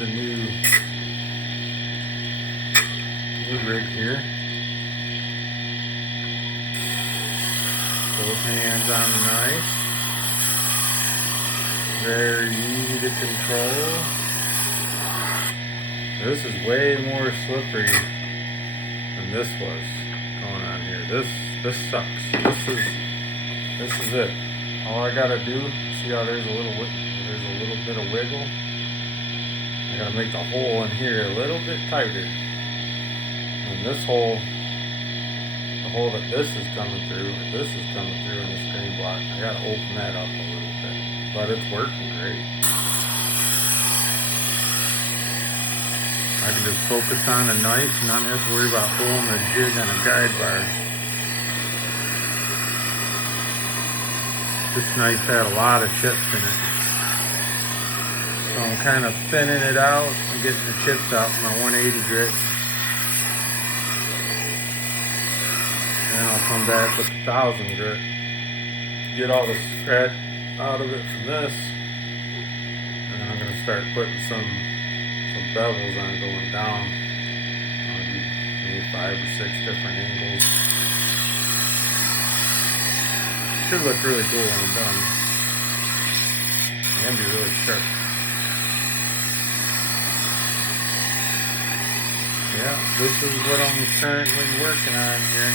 the new rig here. Both hands on the knife. Very easy to control. This is way more slippery than this was going on here. This sucks. This is it. All I gotta do, see how there's a little bit of wiggle. I gotta make the hole in here a little bit tighter. And this hole, the hole that this is coming through in the screen block, I gotta open that up a little bit. But it's working great. I can just focus on the knife and not have to worry about pulling the jig on a guide bar. This knife had a lot of chips in it. So I'm kind of thinning it out and getting the chips out with my 180 grit. And I'll come back with 1000 grit. Get all the scratch out of it from this. And then I'm going to start putting some bevels on going down. I'll do maybe 5 or 6 different angles. Should look really cool when I'm done. And be really sharp. Yeah, this is what I'm currently working on here.